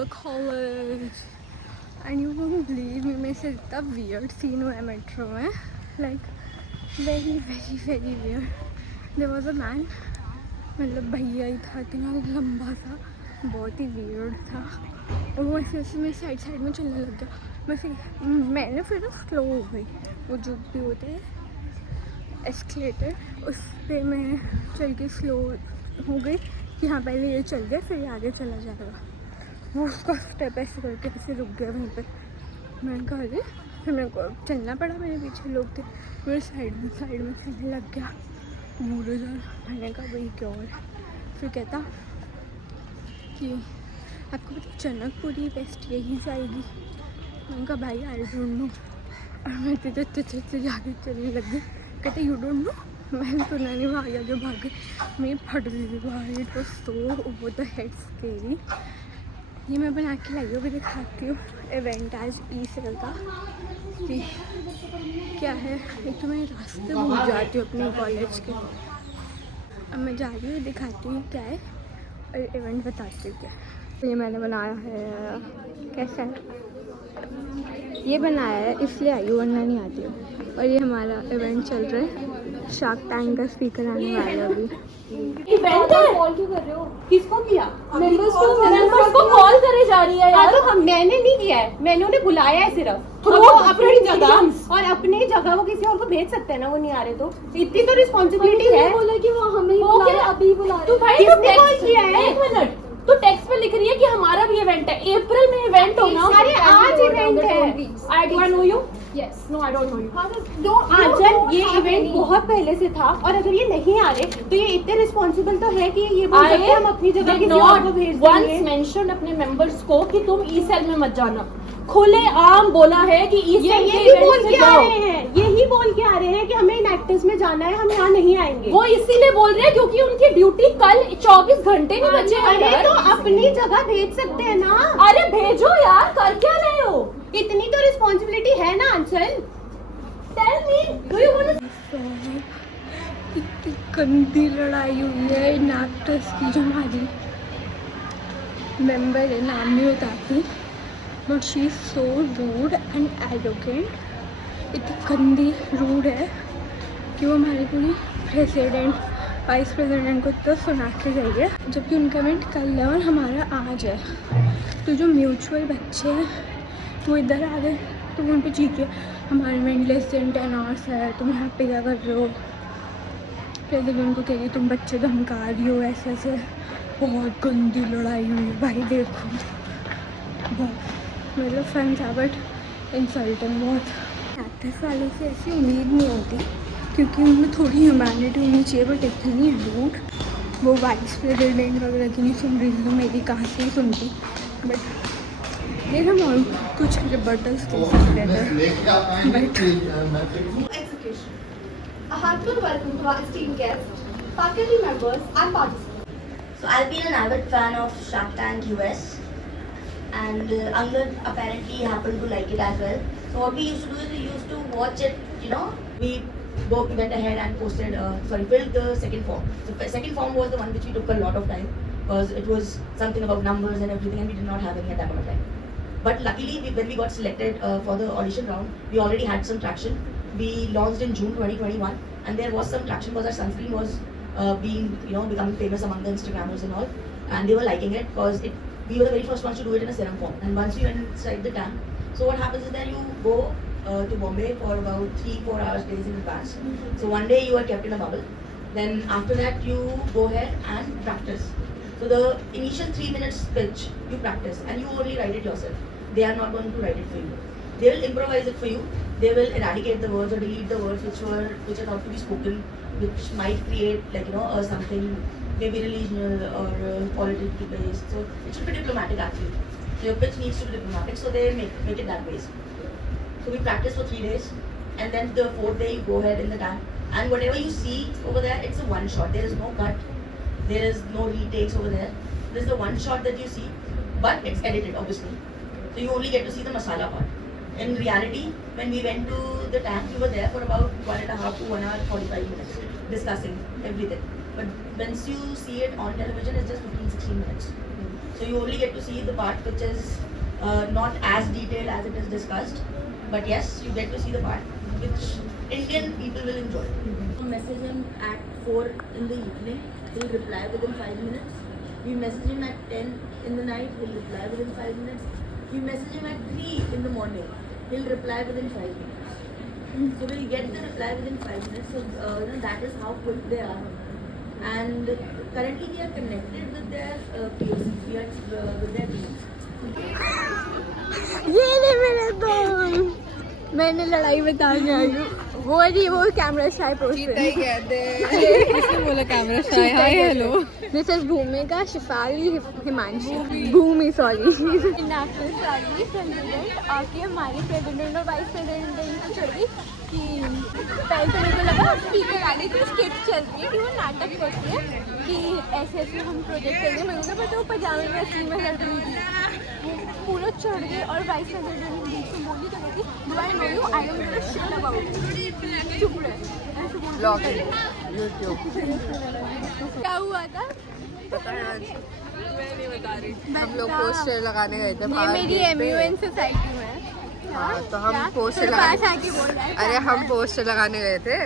the college. And you won't believe me, मेरे से इतना weird scene हुआ है metro में. Like very weird. There was a man, मतलब भैया ही था, इतना लंबा सा, बहुत ही weird था. और वो ऐसे मैं साइड में चलने लग गया. मैंने फिर ना स्लो हो गई. वो जो भी होते हैं एस्केलेटर, उस पर मैं चल के स्लो हो गई कि हाँ पहले ये चल गया फिर ये आगे चला जाएगा. वो उसका स्टेप ऐसे करके ऐसे रुक गया वहीं पे. मैंने कहा अरे, फिर मेरे को चलना पड़ा. मेरे पीछे लोग थे, मेरे साइड में चलने लग गया. मुझे मैंने कहा भाई क्या और. फिर कहता कि आपको पता जनकपुरी बेस्ट यहीं से आएगी. मैंने कहा भाई आई डोंट नो. और मैं तेज आगे चलने लग गई. कहते यू डोंट नो. मैंने सुना नहीं, भाग आगे भागे. मैं फट गई थी भाई. It was so over the head scary. ये मैं बना के लाई हूँ, भी दिखाती हूँ. इवेंट आज ई-सेल का कि क्या है. एक तो मैं रास्ते भूल जाती हूँ अपने कॉलेज के. अब मैं जा रही हूँ, दिखाती हूँ क्या है और इवेंट बताती हूँ क्या है. ये मैंने बनाया है. कैसा है ये बनाया है, इसलिए आई हूँ वरना नहीं आती हूँ. और ये हमारा इवेंट चल रहा है. शार्क टैंक का स्पीकर आने वाला है अभी. इवेंट है. कॉल क्यों कर रहे हो? किसको किया? मेंबर्स को कॉल करे जा रही है यार. तो मैंने नहीं किया है, मैंने उन्हें बुलाया है सिर्फ. तो वो वो अपनी जगह different और अपनी जगह वो किसी और को भेज सकते हैं ना. वो नहीं आ रहे तो इतनी तो रिस्पॉन्सिबिलिटी है. बोला कि वो हमें ही वो बुला क्या- रहे, अभी बुला रहे. तू भाई तू किसने कॉल text- किया है? एक मिनट. तू टेक्स्ट पे लिख रही है कि हमारा भी इवेंट है. अप्रैल में इवेंट होना. अरे आज इवेंट है. I do I know you. Yes. No I don't know you. Anchal, ये इवेंट बहुत पहले से था और अगर ये नहीं आ रहे तो ये इतने रिस्पॉन्सिबल तो है कि ये बोल सकते हैं हम अपनी जगह किसी और को भेज वंस देंगे. मेंशन अपने मेंबर्स को कि तुम ई सेल में मत जाना. खुले आम बोला है कि ई सेल के यही बोल इवेंट के से आ जाओ. रहे हैं, यही बोल के आ रहे हैं कि हमें इनएक्टिव्स में जाना है, हम यहाँ नहीं आएंगे. वो इसीलिए बोल रहे हैं क्योंकि उनकी ड्यूटी कल 24 घंटे नहीं बचे हैं अरे यार. तो अपनी जगह भेज सकते हैं ना. अरे भेजो यार, कर क्या रहे हो? इतनी तो रिस्पॉन्सिबिलिटी है ना Anchal. Tell me, do you want इतनी गंदी लड़ाई हुई है इन एक्टर्स की. जो हमारी मेंबर है, नाम नहीं बताती, but she is so rude and arrogant. इतनी गंदी रूड है कि वो हमारी पूरी प्रेसिडेंट वाइस प्रेसिडेंट को इतना सुना के गई है, जबकि उनका इवेंट कल है और हमारा आज है. तो जो म्यूचुअल बच्चे हैं वो इधर आ गए तो उन पर चीख रहे हमारा इवेंट लेस देन 10 आवर्स है, तुम यहाँ पे क्या कर रहे हो. प्रेसिडेंट को कह रही तुम बच्चे धमका रही हो ऐसे ऐसे. बहुत गंदी लड़ाई हुई भाई. देखो बहुत मतलब फन था बट इंसल्टिंग बहुत. एक्ट्रेस वालों से ऐसी उम्मीद नहीं होती क्योंकि उनमें थोड़ी ह्यूमैनिटी होनी चाहिए. बट इतनी रूड. वो वाइस प्रेसिडेंट वगैरह की नहीं सुन रही थी तो मेरी कहाँ से ही सुनती. बट ये हम और कुछ रिबर्टल्स दे सकते थे but Execution. A heartfelt welcome to our esteemed guests, faculty members, and participants. So I've been an avid fan of Shark Tank US, and Angad apparently happened to like it as well. So what we used to do is we used to watch it. We went ahead and filled the second form. So the second form was the one which we took a lot of time because it was something about numbers and everything, and we did not have any at that point of time. But luckily, when we got selected for the audition round, we already had some traction. We launched in June 2021, and there was some traction because our sunscreen was becoming famous among the Instagrammers and all, and they were liking it because we were the very first ones to do it in a serum form. And once we went inside the tank, so what happens is that you go to Bombay for about 3-4 hours days in advance. So one day you are kept in a bubble. Then after that you go ahead and practice. So the initial 3 minutes pitch you practice, and you only write it yourself. They are not going to write it for you. They will improvise it for you. They will eradicate the words or delete the words which are thought to be spoken, which might create something maybe religional or politically based. So it should be diplomatic actually. So your pitch needs to be diplomatic. So they make it that way. So we practice for 3 days, and then the 4th day you go ahead in the tank, and whatever you see over there, it's a one shot. There is no cut. There is no retakes over there. This is the one shot that you see, but it's edited obviously. So you only get to see the masala part. In reality, when we went to the tank, we were there for about 1.5 to 1 hour 45 minutes discussing everything. But once you see it on television, it's just 15-16 minutes. So you only get to see the part which is not as detailed as it is discussed. But yes, you get to see the part which Indian people will enjoy. Message him at 4 in the evening. He'll reply within 5 minutes. We message him at 10 in the night. He'll reply within 5 minutes. We message him at 3 in the morning. He'll reply within 5 minutes. So we'll get the reply within 5 minutes. So that is how quick they are. And currently we are connected with their POCs. We are with their teams. ये नहीं मेरे दोस्त, मैंने लड़ाई बताने आई हूँ। वो camera shy किसने बोला camera shy? Hi hello. This is भूमिका, शिफाली, हिमांशी, भूमि सॉरी। नेशनल शादी प्रेसिडेंट आके हमारे प्रेसिडेंट और वाइस प्रेसिडेंट को छोड़ी कि पहले तो मेरे को लगा स्पीकर वाली की स्किट चल रही है कि वो नाटक करती है कि ऐसे ऐसे हम प्रोजेक्ट करेंगे। मैंने कहा पता वो पजामे में अस्सी में लड़ रही थी, वो पूरा चढ़ गए और वाइस प्रेसिडेंट बीच में बोली तो कहती do I know you, I am gonna shit about. चुप रहे, ऐसे बोल यूट्यूब। क्या हुआ था पता है आज मैं नहीं बता रही। हम लोग पोस्टर लगाने गए थे। ये मेरी MUN सोसाइटी में है। हाँ तो हम पोस्टर पास आके बोल रहा है। अरे हम पोस्टर लगाने गए थे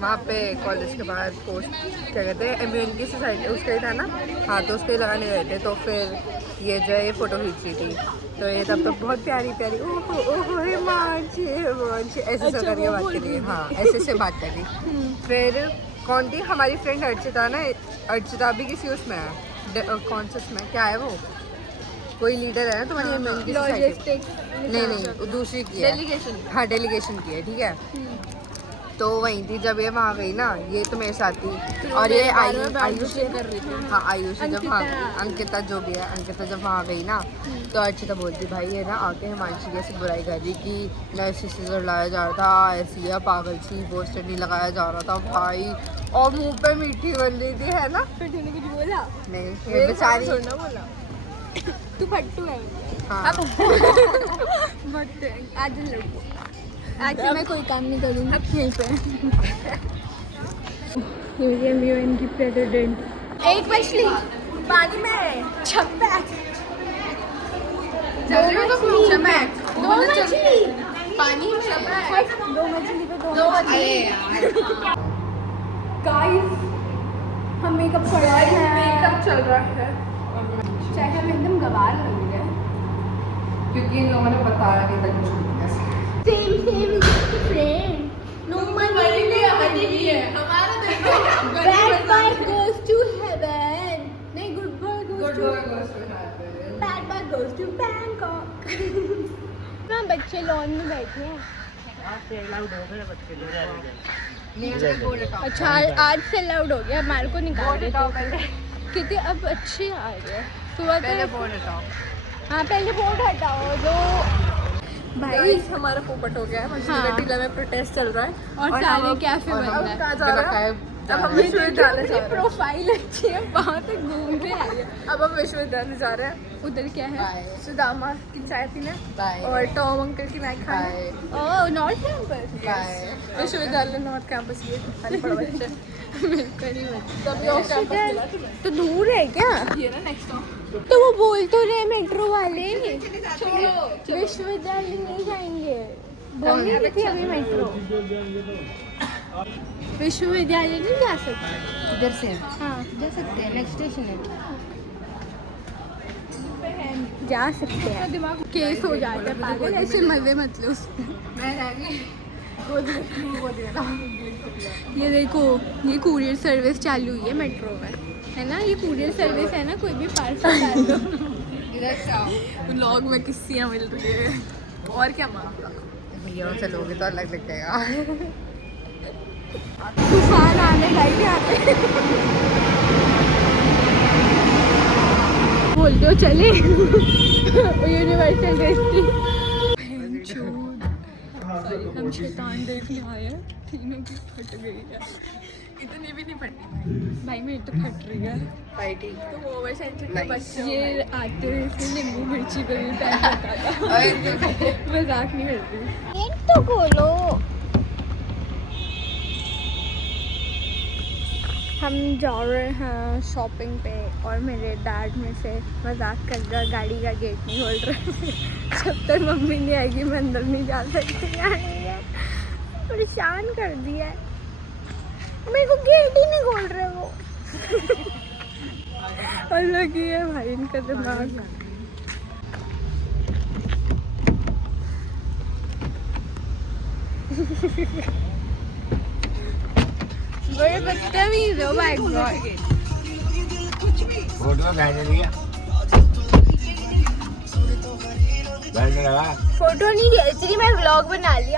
वहाँ पे कॉलेज के बाहर। पोस्ट क्या कहते हैं MUN की सोसाइटी उसका ही था ना। हाँ तो उसको ही लगाने गए थे। तो फिर ये जो है ये फ़ोटो खींच रही थी तो ये तब तो बहुत प्यारी प्यारी ओहो ओहो हिमांशी हिमांशी ऐसे सब करके बात करी। हाँ ऐसे से बात करी। फिर कौन थी हमारी फ्रेंड अर्चिता ना। अर्चिता भी किसी उसमें है, कौन सा उसमें क्या है वो, कोई लीडर है ना तुम्हारी MUN की सोसाइटी। नहीं वो दूसरी की है, डेलीगेशन। हाँ डेलीगेशन की है, ठीक है। तो वहीं थी जब ये वहाँ गई ना, ये तो मेरे साथ थी और ये आयुष कर रही थी। हाँ आयुष जब वहाँ अंकिता जो भी है अंकिता जब वहाँ गई ना तो अर्चिता बोलती भाई ये ना आके हिमांशी की ऐसी बुराई कर रही कि नर्सिस से लड़ाया जा रहा था, ऐसी है पागल सी, पोस्टर नहीं लगाया जा रहा था भाई, और मुँह पे मीठी बन रही थी, है ना। फिर तूने कुछ बोला? नहीं ये बेचारी बोला तू फट्टू है। हाँ मत आज लड़को, आज से मैं कोई काम नहीं करूँगी यहीं पे। ये MUN की प्रेसिडेंट एक मछली पानी में छपैक, दो मछली पानी में, दो मछली पे दो मछली। गाइस हम मेकअप कर रहे हैं, मेकअप चल रहा है, चाहे हम एकदम गवार लग रहे हैं क्योंकि इन लोगों ने बताया कि तक कुछ सेम फ्रेंड नो मनी भी है हमारा। देखो bad boy goes to heaven, नहीं good boy goes to heaven, bad boy goes to Bangkok. ना बच्चे लॉन में बैठे हैं। अच्छा आज से अलाउड हो गया, हमारे को निकाल देते कितने अब अच्छे आ रहे हैं। सुबह पहले बोर्ड हटाओ। हाँ पहले बोर्ड हटाओ जो भाई हमारा पोपट हो गया है। हाँ। टीला में प्रोटेस्ट चल रहा है और सारे कैफे बंद है। अब हम विश्वविद्यालय जा रहे हैं। प्रोफाइल अच्छी है, वहाँ पे घूम के आई है। अब हम विश्वविद्यालय जा रहे हैं। उधर क्या है? सुदामा की चाय पीने और टॉम अंकल की मैगी खाने। ओह नॉर्थ कैंपस, विश्वविद्यालय नॉर्थ कैंपस ये अनपढ़ बच्चे मिलकर ही बच्चे। तभी ऑफ कैंपस मिला तुम्हें। तो दूर है क्या? ये ना नेक्स्ट स्टॉप। तो वो बोल तो रहे मेट्रो वाले विश्वविद्यालय नहीं जाएंगे, बोल रही थी अभी मेट्रो। विश्वविद्यालय नहीं जा सकते इधर से हाँ जा सकते हैं, नेक्स्ट स्टेशन है, जा सकते हैं। दिमाग केस हो जाता है पागल, ऐसे मजे मत लो उसमें। ये देखो ये कुरियर सर्विस चालू हुई है मेट्रो में, है ना। ये कुरियर सर्विस है ना, कोई भी पार्सल डाल दो। इधर से व्लॉग में किस्सियाँ मिल रही है और क्या मामला। भैया चलोगे तो अलग लगेगा। तूफान आने लाइट आने बोल दो चले यूनिवर्सल ड्रेस हम शैतान देख ले आए हैं, तीनों की फट गई है। इतनी भी नहीं फटनी भाई मेरी तो फट रही है भाई, ठीक तो ओवर सेंसिटिव बच्चे। ये आते हुए इसने नींबू मिर्ची का भी पैक रखा था। मजाक नहीं करती। एक तो बोलो हम जा रहे हैं शॉपिंग पे और मेरे डैड में से मजाक कर रहा गाड़ी का गेट नहीं खोल रहे जब तक मम्मी नहीं आएगी मैं अंदर नहीं जा सकती। यार परेशान कर दिया है, मेरे को गेट ही नहीं खोल रहे वो। अलग ही है भाई इनका दिमाग। बड़े बदतमीज हो माय गॉड। फोटो खींच लिया, फोटो नहीं खींच रही मैं, व्लॉग बना लिया।